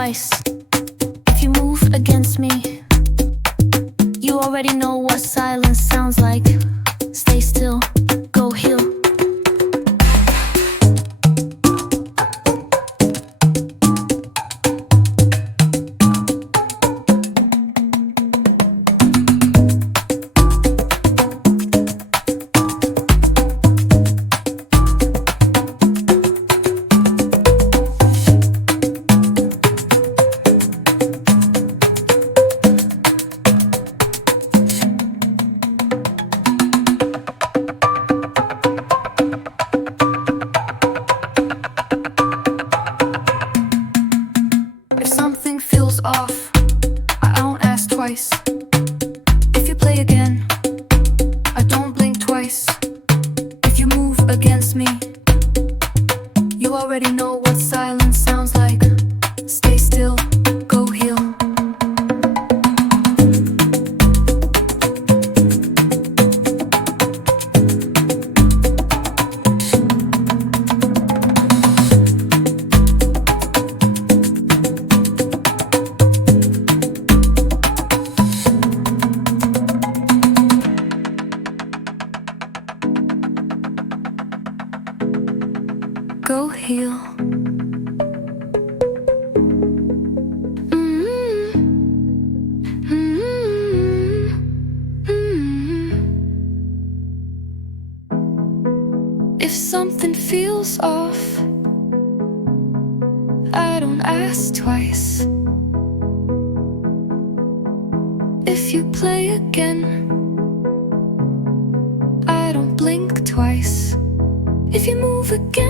twice. If you move against me, you already know what silence sounds like. Stay still, go heal. If something feels off, I don't ask twice. If you play again, I don't blink twice. If you move against me, you already know what silence sounds like. Stay still, go heal. Go heal. If something feels off, I don't ask twice. If you play again, I don't blink twice. If you move again,